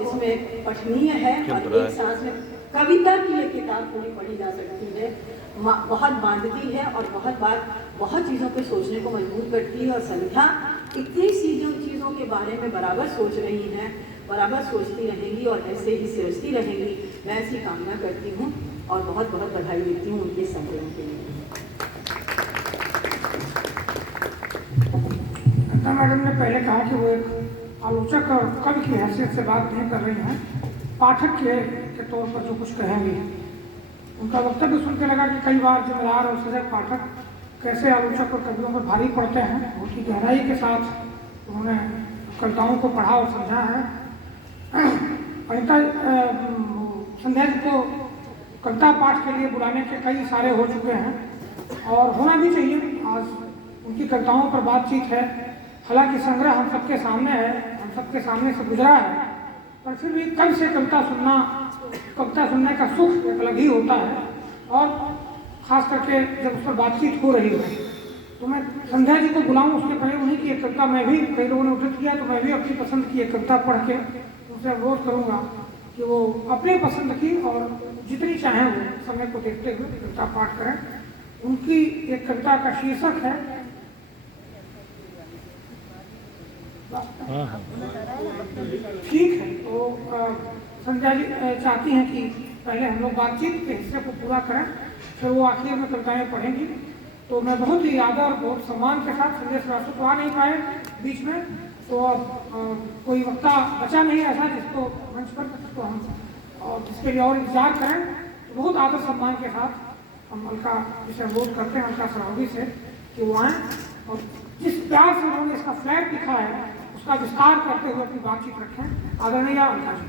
इसमें पठनीय है और एक सांस में कविता की ये किताब पूरी पढ़ी जा सकती है। बहुत बांधती है और बहुत चीज़ों पे सोचने को मजबूर करती है। और संध्या इतनी चीज़ों के बारे में बराबर सोच रही हैं, बराबर सोचती रहेंगी और ऐसे ही सोचती रहेंगी। मैं ऐसी कामना करती हूँ और बहुत बहुत बधाई देती हूँ उनके संकलन के लिए। मैडम ने पहले कहा कि वो एक आलोचक और कवि की हैसियत से बात नहीं कर रही हैं, पाठक के तौर पर जो कुछ कहेंगे। उनका वक्तव्य सुन के लगा कि कई बार जिम्मेदार और सजग पाठक कैसे आलोचक और कवियों पर भारी पड़ते हैं। बहुत ही गहराई के साथ उन्होंने कविताओं को पढ़ा और समझा है। अनिता संध्या जी को कविता पाठ के लिए बुलाने के कई इशारे हो चुके हैं और होना भी चाहिए। आज उनकी कविताओं पर बातचीत है। हालांकि संग्रह हम सबके सामने है, हम सबके सामने से गुजरा है, पर फिर भी कल से कविता सुनने का सुख एक अलग ही होता है। और ख़ास करके जब उस पर बातचीत हो रही है तो मैं संध्या जी को बुलाऊं उसके पहले उन्हीं की एक कविता मैं भी, कई लोगों ने उद्धृत किया तो मैं भी अपनी पसंद की एक कविता पढ़ के उनसे अनुरोध करूँगा कि वो अपनी पसंद की और जितनी चाहें वो समय को देखते हुए कविता पाठ करें। उनकी एक कविता का शीर्षक है ठीक है। तो संध्या जी चाहती हैं कि पहले हम लोग बातचीत के हिस्से को पूरा करें, फिर वो आखिर में कविताएं पढ़ेंगी। तो मैं बहुत ही आदर और बहुत सम्मान के साथ संजय श्रीवास्तव तो आ नहीं पाए बीच में, तो अब कोई वक्ता बचा नहीं ऐसा जिसको मंच पर तो हम और जिसके लिए और इंतजार करें। तो बहुत आदर सम्मान के साथ हम अलका जिसे अनुरोध करते हैं अलका सरावगी से कि वो आएँ और जिस प्यार से उन्होंने इसका फ्लैग लिखा है उसका विस्तार करते हुए अपनी बातचीत रखें। आदरणीय अलका जी।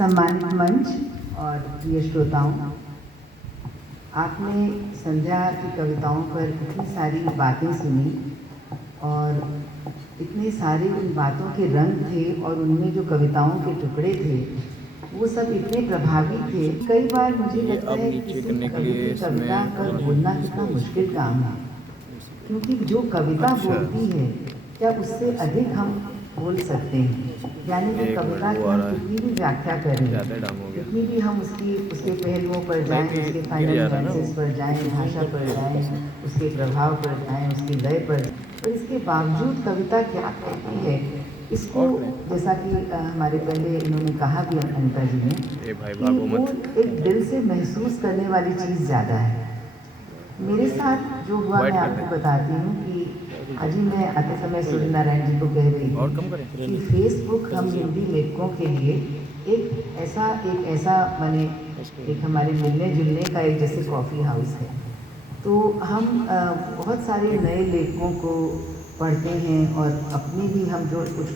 सम्मानित मंच और प्रिय श्रोताओं, आपने संध्या की कविताओं पर इतनी सारी बातें सुनी और इतने सारे उन बातों के रंग थे और उनमें जो कविताओं के टुकड़े थे वो सब इतने प्रभावी थे। कई बार मुझे लगता है कि किसी कवि की कविता का बोलना कितना मुश्किल काम है, क्योंकि जो कविता बोलती है क्या उससे अधिक हम बोल सकते हैं। यानी कि कविता की हम कितनी भी व्याख्या करें, कितनी भी हम उसके पहलुओं पर जाएं, उसके फाइनल न्यूएंसेस पर जाएं, भाषा पर जाएं, उसके प्रभाव पर जाएं, उसके लय पर इसके बावजूद कविता क्या कहती है इसको, जैसा कि हमारे पहले इन्होंने कहा भी अनिता जी ने कि वो एक दिल से महसूस करने वाली चीज़ ज़्यादा है। मेरे साथ जो हुआ मैं आपको बताती हूँ कि आज ही मैं आते समय सूर्य नारायण जी को कह रही थी कि फेसबुक हम हिंदी लेखकों के लिए एक ऐसा माने एक हमारे मिलने जुलने का एक जैसे कॉफ़ी हाउस है। तो हम बहुत सारे नए लेखकों को पढ़ते हैं और अपने भी हम जो कुछ